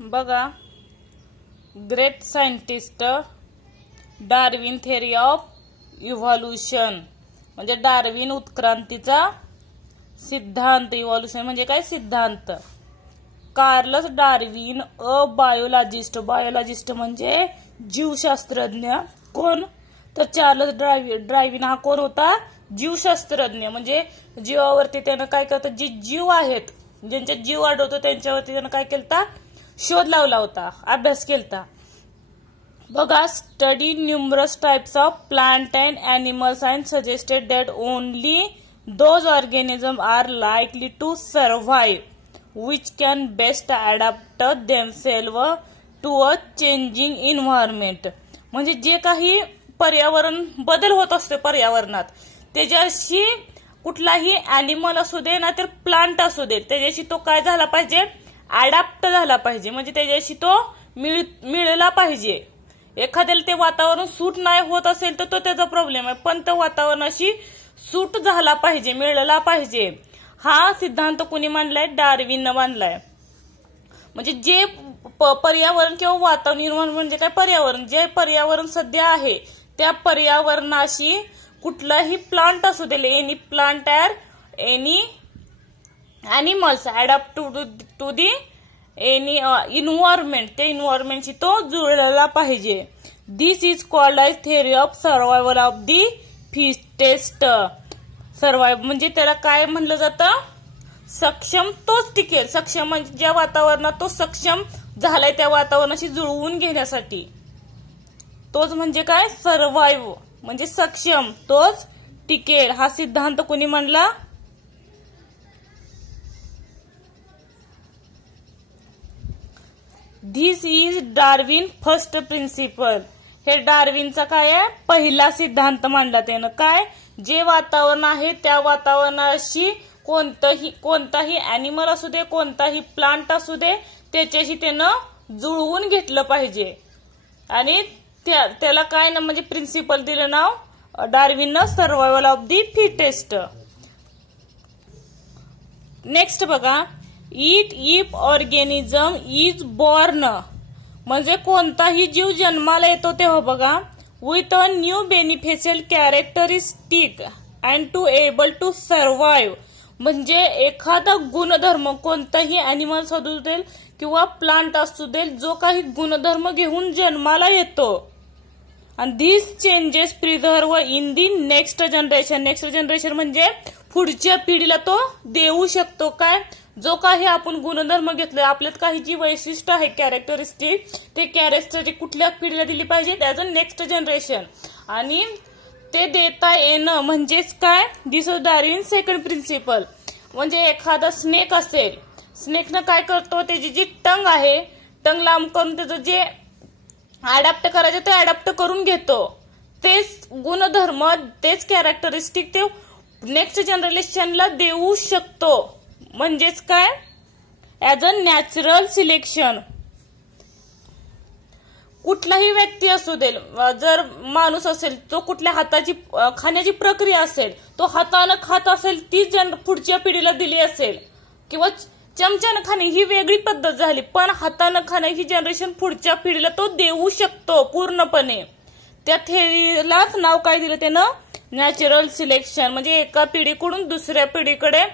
बघा, great scientist Darwin theory of evolution म्हणजे Darwin उत्क्रांतीचा सिद्धांत. इव्हॉल्युशन म्हणजे काय? सिद्धांत. Charles Darwin a biologist. Biologist म्हणजे जीवशास्त्रज्ञ. कोण? तर चार्लस डार्विन हा कोण होता? जीवशास्त्रज्ञ. म्हणजे जीवावरती त्यानं काय करतं, जे जीव आहेत, ज्यांच्यात जीव आढळतो त्यांच्यावरती त्यानं काय केलता? शोध लावला होता, अभ्यास केलता. बघा, study numerous types of plant and animals and suggested that only those organism are likely to survive which can best adapt themselves to a changing environment. म्हणजे जे काही पर्यावरण बदल होत असते पर्यावरणात, त्याच्याशी कुठलाही ॲनिमल असू दे ना तर प्लांट असू दे, त्याच्याशी तो काय झाला पाहिजे? अडॅप्ट झाला पाहिजे. म्हणजे त्याच्याशी तो मिळला पाहिजे. एखाद्याला ते वातावरण सूट नाही होत असेल तर तो त्याचा प्रॉब्लेम आहे, पण तो वातावरणाशी सूट झाला पाहिजे, मिळला पाहिजे. हा सिद्धांत कोणी मांडलाय? डार्विननं मांडलाय. म्हणजे जे पर्यावरण किंवा वातावरण म्हणजे काय? पर्यावरण. जे पर्यावरण सध्या आहे त्या पर्यावरणाशी कुठलाही प्लांट असू दे, any plant or any animals adapt to the any environment, त्या इन्व्हायरमेंटशी तो जुळला पाहिजे. This is called as theory of survival of the fittest. Survive म्हणजे त्याला काय म्हणलं जातं? सक्षम तोच टिकेल. सक्षम म्हणजे ज्या वातावरणात तो सक्षम झालाय त्या वातावरणाशी जुळवून घेण्यासाठी, तोच म्हणजे काय? सर्व्हाइव्ह म्हणजे सक्षम, तोच टिकेल. हा सिद्धांत कोणी मांडला? This is Darwin first principle. हे डार्विनचा काय आहे? पहिला सिद्धांत मांडला त्यानं. काय? जे वातावरण आहे त्या वातावरणाशी कोणताही ॲनिमल असू दे, कोणताही प्लांट असू दे, त्याच्याशी त्यानं जुळवून घेतलं पाहिजे. आणि त्याला काय ना म्हणजे प्रिन्सिपल दिलं नाव डार्विननं, survival of the fittest. Next बघा, it if organism is born म्हणजे कोणताही जीव जन्माला येतो तेव्हा बघा, with a new beneficial characteristic and to able to survive म्हणजे एखादा गुणधर्म, कोणताही ॲनिमल असू दे किंवा प्लांट असू दे, जो काही गुणधर्म घेऊन जन्माला येतो. आणि this changes preserve in the next generation. Next generation म्हणजे पुढच्या पिढीला तो देऊ शकतो. काय? जो काही आपण गुणधर्म घेतले, आपल्यात काही जी वैशिष्ट्य आहे कॅरेक्टरिस्टिक, ते कॅरेक्टरिस्टिक कुठल्या पिढीला दिली पाहिजे? त्याच नेक्स्ट जनरेशन. आणि ते देता येणं म्हणजेच काय? दिस इज डार्विन सेकंड प्रिन्सिपल. म्हणजे एखादा स्नेक असेल, स्नेकनं काय करतो? त्याची जी टंग आहे, टंग लांब करून त्याचं जे अडॅप्ट करायचं ते अडॅप्ट करून घेतो. तेच गुणधर्म, तेच कॅरेक्टरिस्टिक ते नेक्स्ट जनरेशनला देऊ शकतो. म्हणजेच काय? As a natural selection. कुठलाही व्यक्ती असू दे, जर माणूस असेल, तो कुठल्या हाताची खाण्याची प्रक्रिया असेल, तो हातानं खात असेल, ती पुढच्या पिढीला दिली असेल. किंवा चमच्यानं खाणे ही वेगळी पद्धत झाली, पण हातानं खाणे ही जनरेशन पुढच्या पिढीला तो देऊ शकतो पूर्णपणे. त्या थेअरीलाच नाव काय दिलं त्यानं? Natural selection. म्हणजे एका पिढीकडून दुसऱ्या पिढीकडे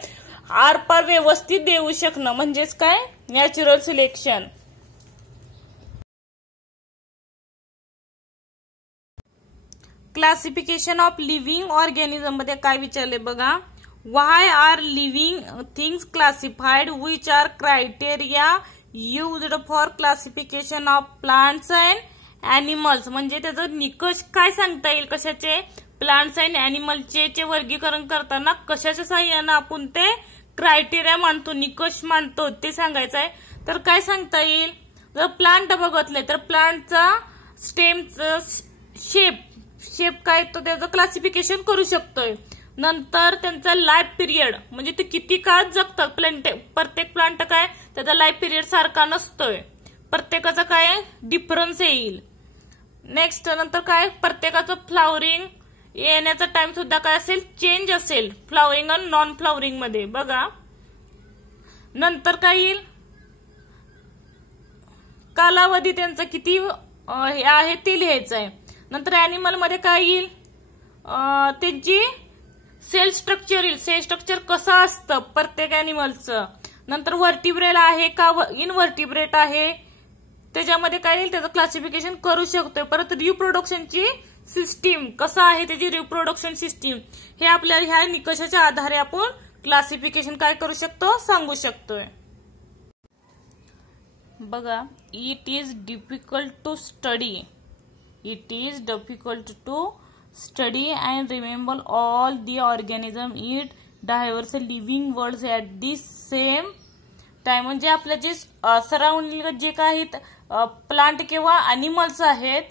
आरपार व्यवस्थित देऊ शकणं म्हणजेच काय? Natural selection. Classification of living organism मध्ये काय विचारले बघा, why are living things classified, which are criteria used for classification of plants and animals. म्हणजे त्याचं निकष काय सांगता येईल? कशाचे? प्लांट्स अँड ॲनिमलचे वर्गीकरण करताना कशाच्या साहाय्यानं आपण ते क्रायटेरिया मांडतो, निकष मांडतो, ते सांगायचं आहे. तर काय सांगता येईल? जर प्लांट बघितले तर प्लांटचा स्टेमचा शेप काय, तो त्याचं क्लासिफिकेशन करू शकतोय. नंतर त्यांचा लाईफ पिरियड म्हणजे ते किती काळ जगतात. प्रत्येक प्लांट काय त्याचा लाईफ पिरियड सारखा नसतोय, प्रत्येकाचा काय डिफरन्स येईल. नेक्स्ट नंतर काय? प्रत्येकाचं फ्लावरिंग येण्याचा टाइम सुद्धा काय असेल? चेंज असेल फ्लावरिंग आणि नॉन फ्लावरिंग मध्ये. बघा नंतर काय येईल? कालावधी त्यांचा किती हे आहे ते लिहायचं आहे. नंतर ॲनिमल मध्ये काय येईल, त्याची सेल स्ट्रक्चर येईल, सेल स्ट्रक्चर कसं असतं प्रत्येक ॲनिमलचं. नंतर व्हर्टिब्रेट आहे का इनव्हर्टिब्रेट आहे, त्याच्यामध्ये काय येईल त्याचं क्लासिफिकेशन करू शकतोय. परत रिप्रोडक्शनची सिस्टीम कसं आहे, त्याची रिप्रोडक्शन सिस्टीम हे आपल्याला ह्या निकषाच्या आधारे आपण क्लासिफिकेशन काय करू शकतो, सांगू शकतोय. बघा, it is difficult to study, it is difficult to study and remember all the organism it diverse living world at the same time. म्हणजे आपल्या जे सराउंडिंग जे काही प्लांट किंवा अॅनिमल्स आहेत,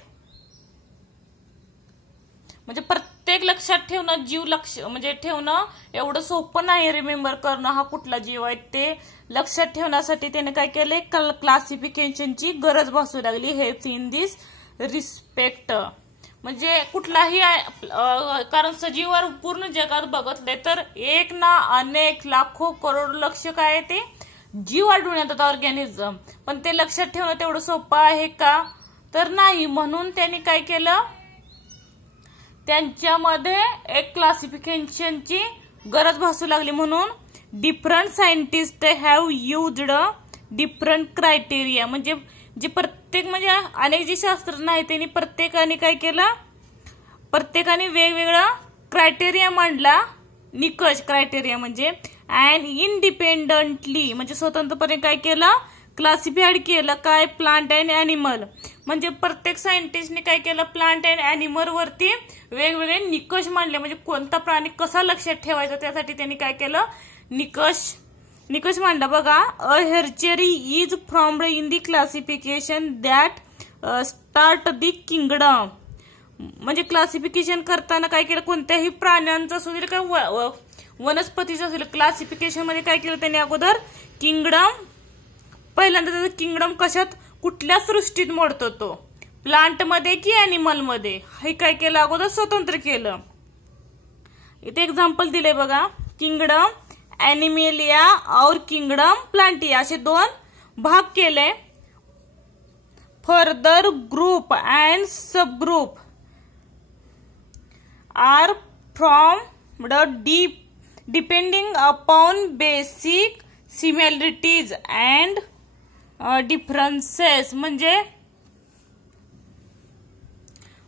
म्हणजे प्रत्येक लक्षात ठेवणं, जीव लक्ष म्हणजे ठेवणं एवढं सोपं नाही. रिमेंबर करणं हा कुठला जीव आहे ते लक्षात ठेवण्यासाठी त्याने काय केले, क्लासिफिकेशनची गरज भासू लागली. Help in this respect. म्हणजे कुठलाही कारण सजीवावर पूर्ण जगात बघितले तर एक ना अनेक लाखो करोड लक्ष काय ते जीव आढळून येतात ऑर्गॅनिझम, पण ते लक्षात ठेवणं तेवढं सोपं आहे का, तर नाही. म्हणून त्यांनी काय केलं, त्यांच्यामध्ये एक क्लासिफिकेशनची गरज भासू लागली. म्हणून different scientist have used different criteria. म्हणजे जे प्रत्येक म्हणजे अनेक जे शास्त्रज्ञ आहेत त्यांनी प्रत्येकाने काय केलं, प्रत्येकाने वेगवेगळा क्रायटेरिया मांडला, निकष क्रायटेरिया म्हणजे, अँड इंडिपेंडंटली म्हणजे स्वतंत्रपणे काय केलं, क्लासिफाईड केलं काय, प्लांट अँड ॲनिमल. म्हणजे प्रत्येक सायंटिस्टने काय केलं, प्लांट अँड ॲनिमल वरती वेगवेगळे निकष मांडले. म्हणजे कोणता प्राणी कसा लक्षात ठेवायचा त्यासाठी त्यांनी काय केलं, निकष मांडला. बघा, a hierarchy is from in the classification that start the kingdom. म्हणजे क्लासिफिकेशन करताना काय केलं, कोणत्याही प्राण्यांचं असू दे काय वनस्पतीचं असू दे, क्लासिफिकेशन मध्ये काय केलं त्यांनी अगोदर किंगडम, पहिल्यांदा त्याचं किंगडम कशात कुठल्या सृष्टीत मोडतो, तो प्लांट मध्ये की ॲनिमल मध्ये, हे काय केलं अगोदर स्वतंत्र केलं. इथे एक्झाम्पल दिले बघा, किंगडम ॲनिमेलिया और किंगडम प्लांटिया असे दोन भाग केले. Further group and sub group are from the depending upon basic similarities and differences. म्हणजे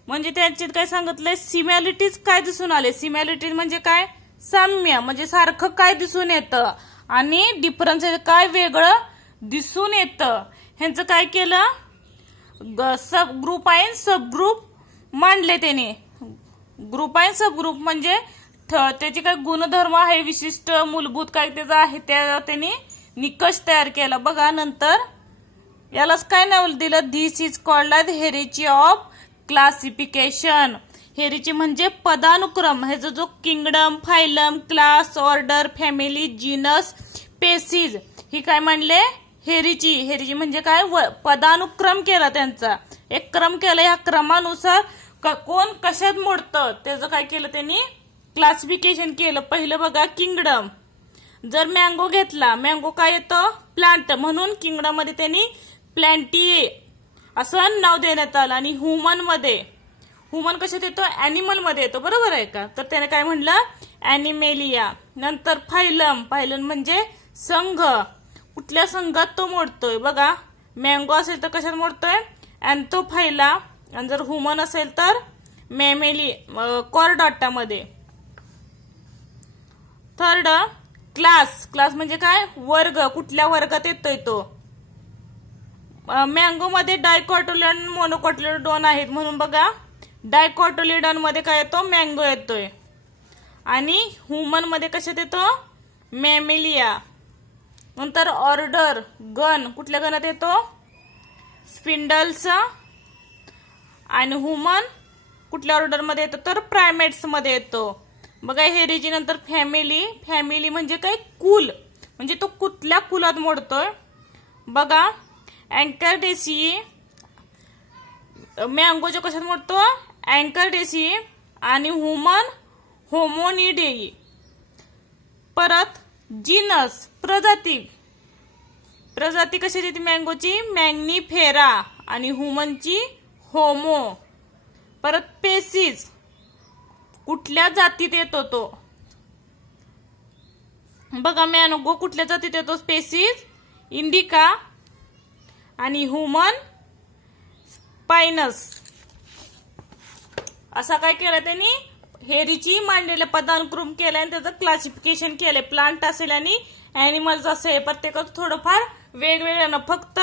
त्यांच्यात काय सांगितलंय, सिमिलॅरिटीज काय दिसून आले, सिमिलॅरिटीज म्हणजे काय, साम्य म्हणजे सारखं काय दिसून येतं, आणि डिफरन्सेस काय वेगळं दिसून येतं. ह्यांचं काय केलं, सब ग्रुप आहे सब ग्रुप मांडले त्यांनी. ग्रुप आहे सब ग्रुप म्हणजे त्याचे काय गुणधर्म आहे विशिष्ट मूलभूत काय त्याचा आहे त्या त्यांनी निकष तयार केला. बघा, नंतर यालाच काय नाव दिलं, this is called as hierarchy of classification. Hierarchy म्हणजे पदानुक्रम. ह्याचा जो kingdom, phylum, class, order, family, genus, species ही काय म्हणले, हेरिची म्हणजे काय, पदानुक्रम केला, त्यांचा एक क्रम केला. ह्या क्रमानुसार कोण कशात मोडतं त्याचं काय केलं त्यांनी, क्लासिफिकेशन केलं. पहिलं बघा, किंगडम. जर मँगो घेतला, मँगो काय येतं, प्लांट, म्हणून किंगडम मध्ये त्यांनी प्लांटिए असं नाव देण्यात आलं. आणि ह्युमन कशात येतो, ॲनिमल मध्ये येतो, बरोबर आहे का, तर त्याने काय म्हणलं, ॲनिमेलिया. नंतर फायलम म्हणजे संघ, कुठल्या संघात तो मोडतोय. बघा, मँगो असेल तर कशात मोडतोय, अँथोफायला, आणि जर ह्युमन असेल तर मॅमेली कॉर्डाटा मध्ये. थर्ड, क्लास म्हणजे काय, वर्ग, कुठल्या वर्गात येतोय तो. मँगो मध्ये डायकॉटोलिडन, मोनोकॉटिलिडन आहेत, म्हणून बघा डायकॉटोलिडन मध्ये काय येतो, मँगो येतोय. आणि ह्युमन मध्ये कशात येतो, मॅमेलिया. नंतर ऑर्डर, गण, कुठल्या गणात येतो, स्पिंडल्स. आणि ह्युमन कुठल्या ऑर्डर मध्ये येतो, तर प्रायमेट्स मध्ये येतो. बघा, हेरिची. नंतर फॅमिली म्हणजे काय, कुल, म्हणजे तो कुठल्या कुलात मोडतोय. बघा, अँकरडेसी, मँगोच्या कशात मोडतो, अँकरडेसी. आणि ह्युमन होमोनिडेई. परत जीनस, प्रजाती, प्रजाती कशाची ती मँगोची? मॅग्निफेरा आणि ह्युमनची होमो. परत पेसीज कुठल्या जातीत येतो तो? बघा मँगो कुठल्या जातीत येतो? स्पेसीज इंडिका आणि ह्युमन पायनस. असा काय केलं त्यांनी? हेरीची मांडलेलं पदानुक्रम केलाय आणि त्याचं क्लासिफिकेशन केलंय. प्लांट असेल आणि ॲनिमल्स असेल, प्रत्येकाचं थोडंफार वेगवेगळं. फक्त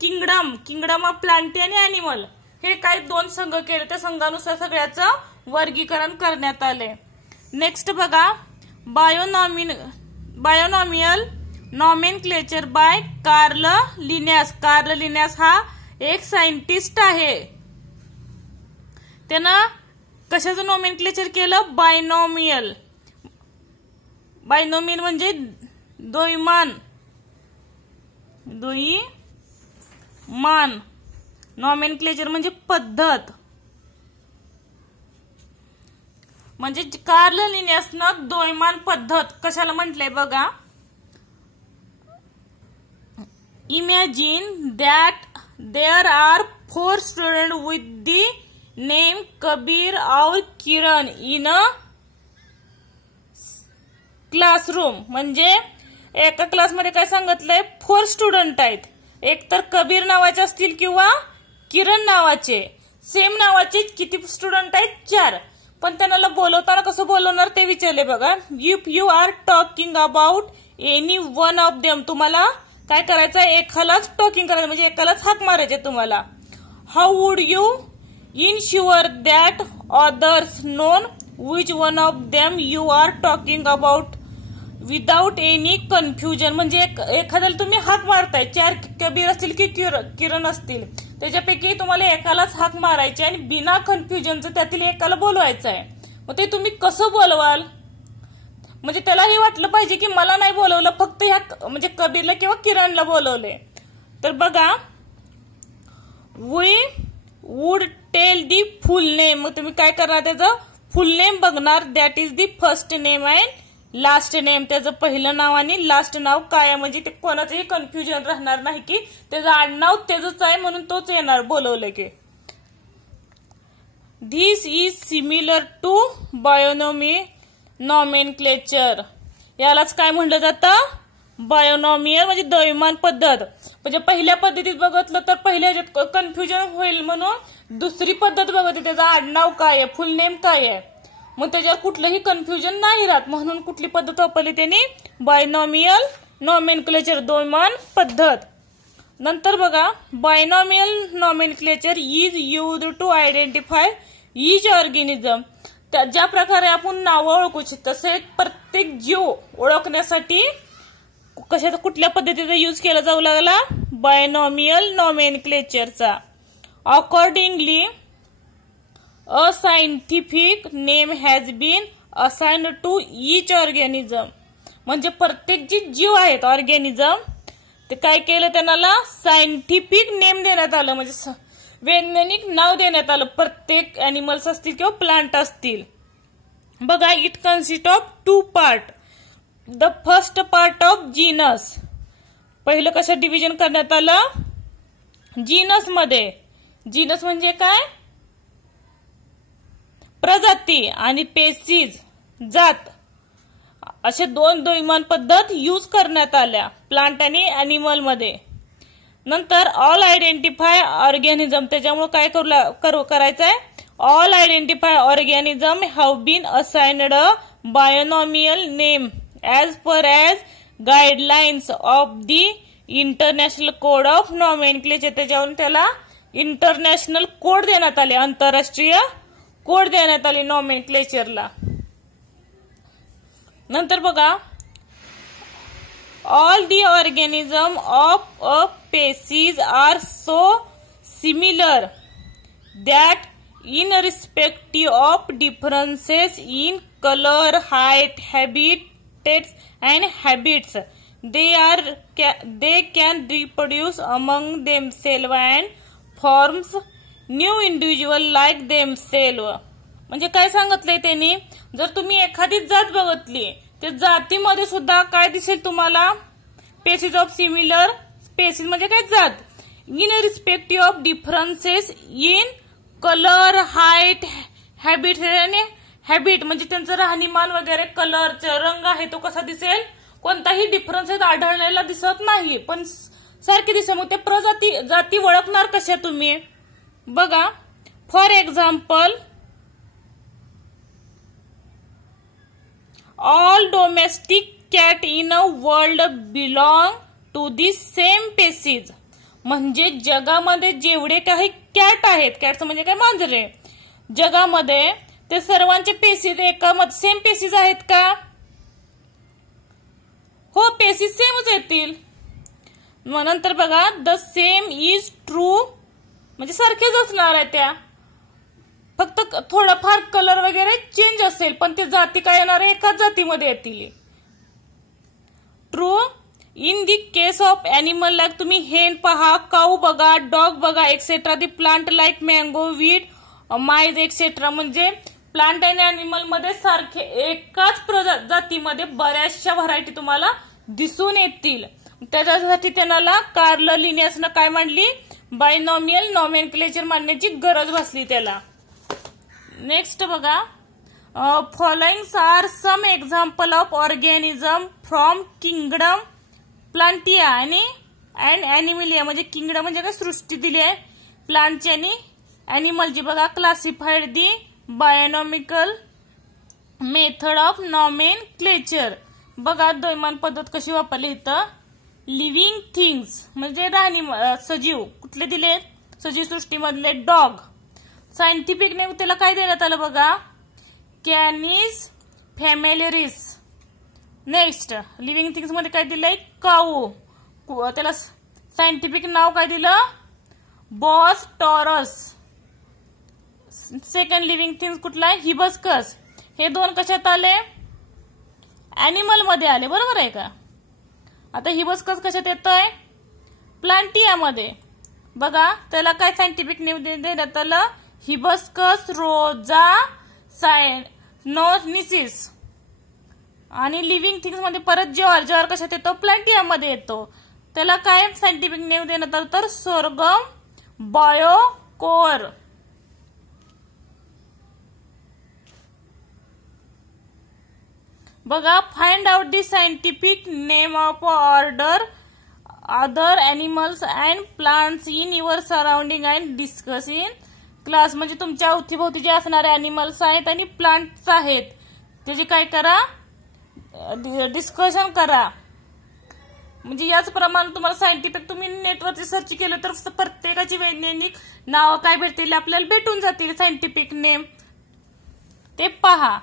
किंगडम ऑफ प्लांट आणि ॲनिमल हे काही 2 संघ केले. त्या संघानुसार सगळ्याचं वर्गीकरण करण्यात आले. नेक्स्ट बघा binomial nomenclature by Carl Linnaeus. Carl Linnaeus हा एक सायंटिस्ट आहे. त्यानं कशाचं नॉमेनक्लेचर केलं? बायनॉमियल. बायनॉमियल म्हणजे द्वैमान. नॉमेनक्लेचर म्हणजे पद्धत. म्हणजे कार्ल लिनॅसनं द्वैमान पद्धत कशाला म्हटलंय बघा. Imagine that there are 4 student with the name Kabir और किरण इन अ क्लासरूम. म्हणजे एका क्लासमध्ये काय सांगितलंय? 4 स्टुडंट आहेत. एक तर कबीर नावाचे असतील किंवा किरण नावाचे. सेम नावाचे किती स्टुडंट आहेत? 4. पण त्यांना बोलवताना कसं बोलवणार ते विचारले बघा. If you are talking about any one of them. तुम्हाला काय करायचं? एकालाच टॉकिंग करायचं, म्हणजे एकालाच हाक मारायचे तुम्हाला. How would you ensure that others known which one of them you are talking about without any confusion. म्हणजे एखाद्याला तुम्ही हाक मारताय, 4 कबीर असतील की किरण असतील, त्याच्यापैकी तुम्हाला एकालाच हाक मारायची आणि बिना कन्फ्युजनचं त्यातील एकाला बोलवायचं आहे. मग ते तुम्ही कसं बोलवाल? म्हणजे त्यालाही वाटलं पाहिजे की मला नाही बोलवलं, फक्त ह्या म्हणजे कबीरला किंवा किरणला बोलवले. तर बघा, we would tell the full name. मग तुम्ही काय करणार? त्याचं फुल नेम बघणार. That is the first name and last name. त्याचं पहिलं नाव आणि लास्ट नाव काय आहे, म्हणजे ते कोणाचंही कन्फ्युजन राहणार नाही की त्याचं आडनाव त्याचंच आहे म्हणून तोच येणार बोलवलं की. This is similar to binomial nomenclature. यालाच काय म्हणलं जातं? बायोनॉमियल म्हणजे द्वैमान पद्धत. म्हणजे पहिल्या पद्धतीत बघितलं तर पहिल्या ह्याच्यात कन्फ्युजन होईल म्हणून दुसरी पद्धत बघितली, त्याचं आडनाव काय आहे, फुल नेम काय आहे, मग त्याच्यावर कुठलंही कन्फ्युजन नाही राहत. म्हणून कुठली पद्धत वापरली त्यांनी? बायनॉमियल नॉमेनक्लेचर, द्वैमान पद्धत. नंतर बघा, binomial nomenclature is used to identify each organism. ज्या प्रकारे आपण नावं ओळखू तसे प्रत्येक जीव ओळखण्यासाठी कुठल्या पद्धतीचा यूज केला जाऊ लागला? बायनॉमियल नॉमेनक्लेचरचा. Accordingly a scientific name has been assigned to each organism. म्हणजे प्रत्येक जी जीव आहेत ऑर्गॅनिझम ते काय केलं? त्यांना सायंटिफिक नेम देण्यात आलं, म्हणजे वैज्ञानिक नाव देण्यात आलं. प्रत्येक ॲनिमल्स असतील किंवा प्लांट असतील. बघा, it consist of 2 part. The first part of genus. पहिलं कसं डिव्हिजन करण्यात आलं? जीनस मध्ये. जीनस म्हणजे काय? प्रजाती. आणि पेसीज जात. असे 2 द्वैमान पद्धत यूज करण्यात आल्या प्लांट आणि ॲनिमल मध्ये. नंतर ऑल आयडेंटिफाय ऑर्गॅनिझम. त्याच्यामुळे काय करायचंय? All identify organism have been assigned a binomial name as per as guidelines of the international code of nomenclature. त्याच्यावरून त्याला इंटरनॅशनल कोड देण्यात आले, आंतरराष्ट्रीय कोड देण्यात आले नॉमेनक्लेचरला. नंतर बघा, all the organism of a species are so similar that in respective of differences in colour, height, habitats and habits they can reproduce among themselves and forms new individual like themselves. म्हणजे काय सांगितलंय त्यांनी? जर तुम्ही एखादी जात बघितली, त्या जातीमध्ये सुद्धा काय दिसेल तुम्हाला? पेसीज ऑफ सिमिलर स्पेसिस म्हणजे काय जात, in respective of differences in colour, height, habit म्हणजे त्यांचं राहणीमान वगैरे, कलरचा रंग आहे तो कसा दिसेल, कोणताही डिफरन्सेस आढळलेला दिसत नाही पण सारखे दिसेल. मग ते प्रजाती जाती ओळखणार कशा तुम्ही बघा. For example, all domestic cat in a world belong to the same species. म्हणजे जगामध्ये जेवढे काही कॅट आहेत, कॅट्स म्हणजे काय मांजरे, जगामध्ये ते सर्वांचे पेसीज एका सेम पेसीज आहेत का? हो, पेसीज सेमच येतील. मग नंतर बघा, द सेम इज ट्रू म्हणजे सारखेच असणार आहे त्या, फक्त थोडाफार कलर वगैरे चेंज असेल पण ते जाती काय येणार आहे, एकाच जातीमध्ये येतील. True in the case of animal like तुम्ही हेन पहा, काऊ बघा, डॉग बघा etcetera. The plant like mango, wheat, maize etcetera. म्हणजे प्लांट आणि अॅनिमल मध्ये सारखे एकाच जातीमध्ये बऱ्याचशा व्हरायटी तुम्हाला दिसून येतील. त्याच्यासाठी त्यांना कार्ल लिनियसनं काय मांडली, बायनॉमियल नॉमेनक्लेचर मांडण्याची गरज भासली त्याला. नेक्स्ट बघा, following are some example of organism from kingdom plantae आणि अॅनिमलिया. म्हणजे किंगडम म्हणजे काय, सृष्टी दिली आहे प्लांटची आणि अॅनिमलची. बघा, classified the binomial method of nomenclature. बघा द्वैमान पद्धत कशी वापरली इथं. लिव्हिंग थिंग्स म्हणजे राहणी सजीव कुठले दिले, सजीव सृष्टीमधले डॉग. सायंटिफिक नेम त्याला काय देण्यात आलं बघा, कॅनिस फॅमिलिरिस. नेक्स्ट लिव्हिंग थिंग्स मध्ये काय दिलंय, काऊ. त्याला सायंटिफिक नाव काय दिलं, boss taurus. Second living things कुठला आहे, हिबस्कस. हे दोन कशात आले, अॅनिमल मध्ये आले, बरोबर आहे का. आता हिबस्कस कशात येतोय, प्लांटिया मध्ये. बघा त्याला काय सायंटिफिक नेम देण्यात आलं, हिबस्कस रोजा सायनोनिसिस. आणि लिव्हिंग थिंग्स मध्ये परत जॉर्ज कशात येतो, प्लांटिया मध्ये येतो. त्याला काय सायंटिफिक नेम देण्यात आलं तर सोर्गम बायोकोर. बघा, find out the scientific name of order other animals and plants in your surrounding and discuss in class. म्हणजे तुमच्या अवतीभोवती जे असणारे अॅनिमल्स आहेत आणि प्लांट्स आहेत त्याची काय करा, डिस्कशन करा. म्हणजे याच प्रमाणे तुम्हाला सायंटिफिक तुम्ही नेटवरती सर्च केलं तर प्रत्येकाची वैज्ञानिक नावं काय भेटतील आपल्याला, भेटून जातील सायंटिफिक नेम. ते पहा.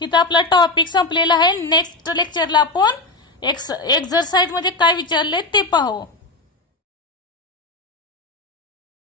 इथं आपला टॉपिक संपलेला आहे. नेक्स्ट लेक्चरला आपण एक्सरसाइज मध्ये काय विचारले ते पाहू.